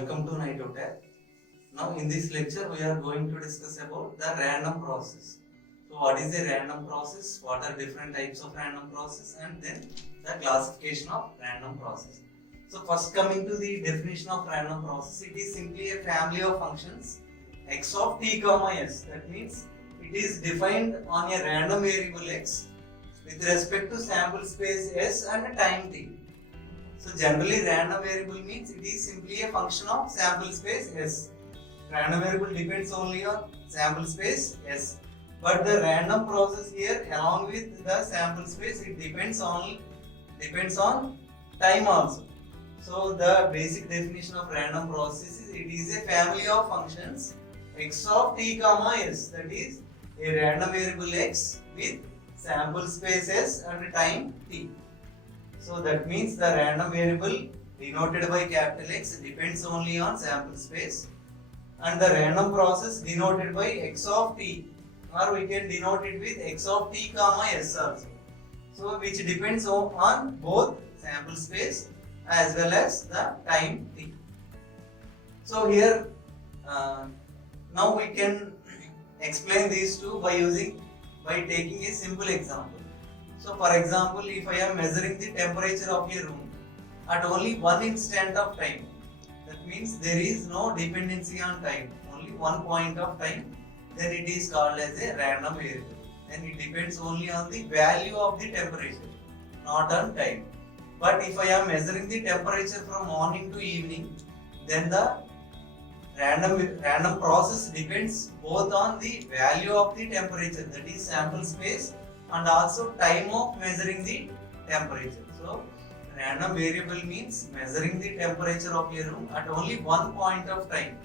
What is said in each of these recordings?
Welcome to Nitotech. Now in this lecture we are going to discuss about the random process. So what is a random process, what are different types of random process, and then the classification of random process. So first, coming to the definition of random process, it is simply a family of functions x of t comma s. That means it is defined on a random variable x with respect to sample space s and time t. So generally random variable means it is simply a function of sample space S. Random variable depends only on sample space S. But the random process here, along with the sample space, it depends on time also. So the basic definition of random process is it is a family of functions x of t comma s, that is a random variable x with sample space s and time t. So that means the random variable denoted by capital X depends only on sample space, and the random process denoted by x of t, or we can denote it with x of t comma s also. So which depends on both sample space as well as the time t. So here now we can explain these two by taking a simple example. So for example, if I am measuring the temperature of a room at only one instant of time, that means there is no dependency on time, only one point of time, then it is called as a random variable. And it depends only on the value of the temperature, not on time. But if I am measuring the temperature from morning to evening, then the random process depends both on the value of the temperature, that is sample space, and also time of measuring the temperature. So random variable means measuring the temperature of a room at only one point of time.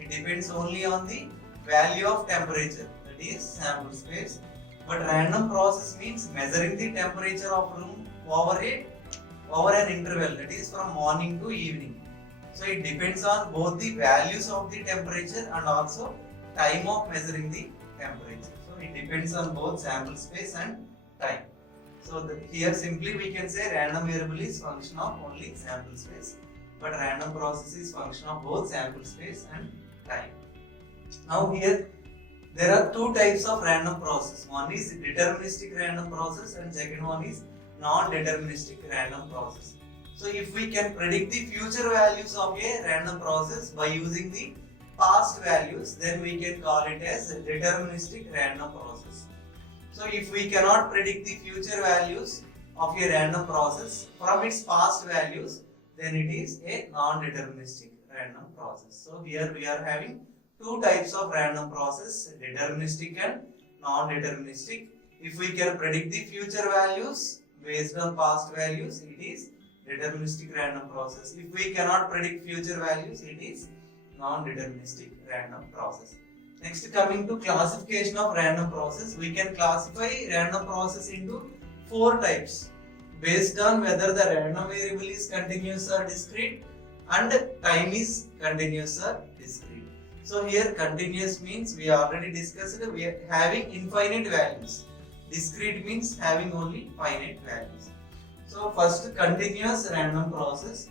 It depends only on the value of temperature, that is sample space. But random process means measuring the temperature of room over an interval, that is from morning to evening. So it depends on both the values of the temperature and also time of measuring the temperature. It depends on both sample space and time. So here simply we can say random variable is function of only sample space, but random process is function of both sample space and time. Now here there are two types of random process. One is deterministic random process and second one is non-deterministic random process. So if we can predict the future values of a random process by using the past values, then we can call it as a deterministic random process. So if we cannot predict the future values of a random process from its past values, then it is a non-deterministic random process. So here we are having two types of random process, deterministic and non-deterministic. If we can predict the future values based on past values, it is deterministic random process. If we cannot predict future values, it is non-deterministic random process. Next, coming to classification of random process, we can classify random process into four types based on whether the random variable is continuous or discrete and time is continuous or discrete. So here continuous means we already discussed, we are having infinite values. Discrete means having only finite values. So first, continuous random process.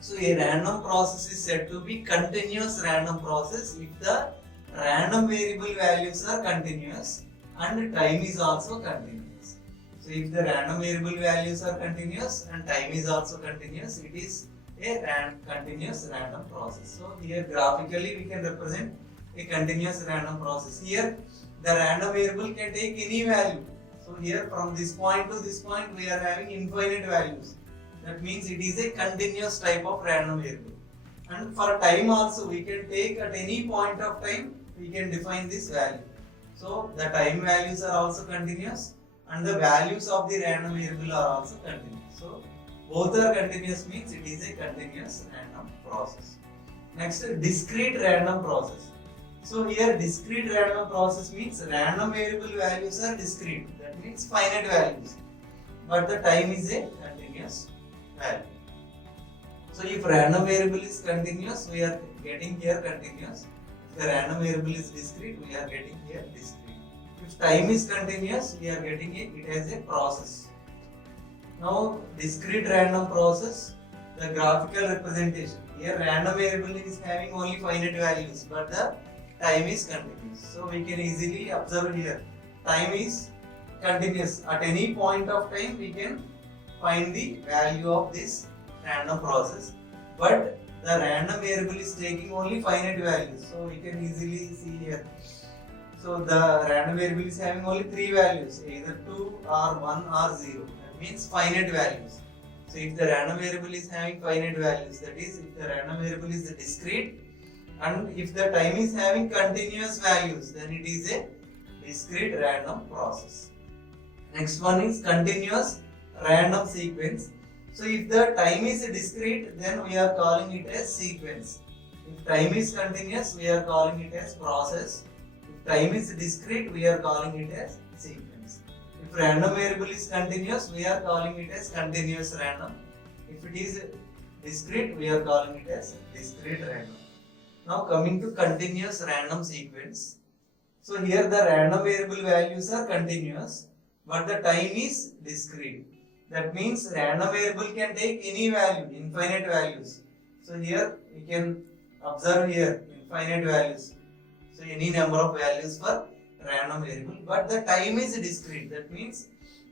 So a random process is said to be continuous random process if the random variable values are continuous and time is also continuous. So if the random variable values are continuous and time is also continuous, it is a continuous random process. So here graphically we can represent a continuous random process. Here the random variable can take any value. So here from this point to this point we are having infinite values. That means it is a continuous type of random variable. And for time also we can take at any point of time, we can define this value. So the time values are also continuous and the values of the random variable are also continuous. So both are continuous means it is a continuous random process. Next, discrete random process. So here discrete random process means random variable values are discrete. That means finite values. But the time is a continuous value. So if random variable is continuous, we are getting here continuous. If the random variable is discrete, we are getting here discrete. If time is continuous, we are getting it as a process. Now discrete random process, the graphical representation. Here random variable is having only finite values, but the time is continuous. So we can easily observe here, time is continuous. At any point of time we can find the value of this random process, but the random variable is taking only finite values. So we can easily see here. So the random variable is having only three values, either 2 or 1 or 0. That means finite values. So if the random variable is having finite values, that is if the random variable is discrete, and if the time is having continuous values, then it is a discrete random process. Next one is continuous random sequence. So if the time is discrete, then we are calling it as sequence. If time is continuous, we are calling it as process. If time is discrete, we are calling it as sequence. If random variable is continuous, we are calling it as continuous random. If it is discrete, we are calling it as discrete random. Now coming to continuous random sequence. So here the random variable values are continuous, but the time is discrete. That means random variable can take any value, infinite values. So here we can observe here infinite values. So any number of values for random variable, but the time is discrete. That means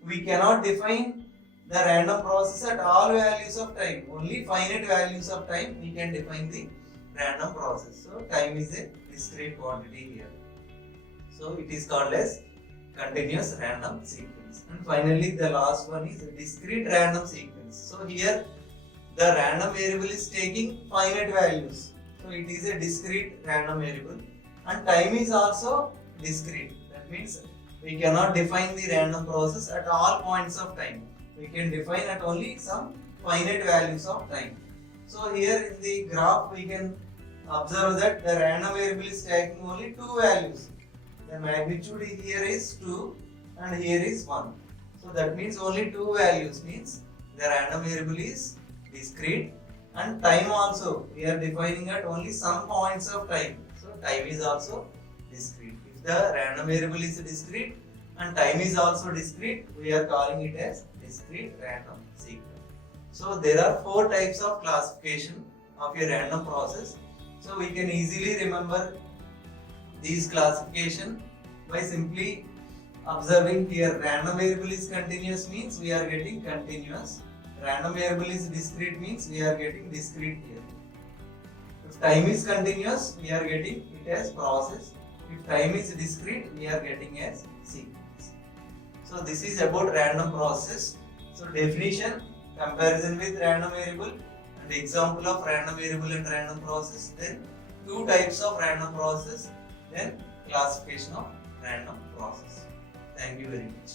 we cannot define the random process at all values of time. Only finite values of time we can define the random process. So time is a discrete quantity here. So it is called as continuous random sequence. And finally the last one is a discrete random sequence. So here the random variable is taking finite values. So it is a discrete random variable, and time is also discrete. That means we cannot define the random process at all points of time. We can define at only some finite values of time. So here in the graph we can observe that the random variable is taking only two values. The magnitude here is 2 and here is 1. So that means only two values, means the random variable is discrete, and time also we are defining at only some points of time. So time is also discrete. If the random variable is discrete and time is also discrete, we are calling it as discrete random sequence. So there are four types of classification of a random process. So we can easily remember these classification by simply observing here random variable is continuous means we are getting continuous. Random variable is discrete means we are getting discrete here. If time is continuous, we are getting it as process. If time is discrete, we are getting as sequence. So this is about random process. So definition, comparison with random variable, and example of random variable and random process, then two types of random process, then classification of random process. Thank you very much.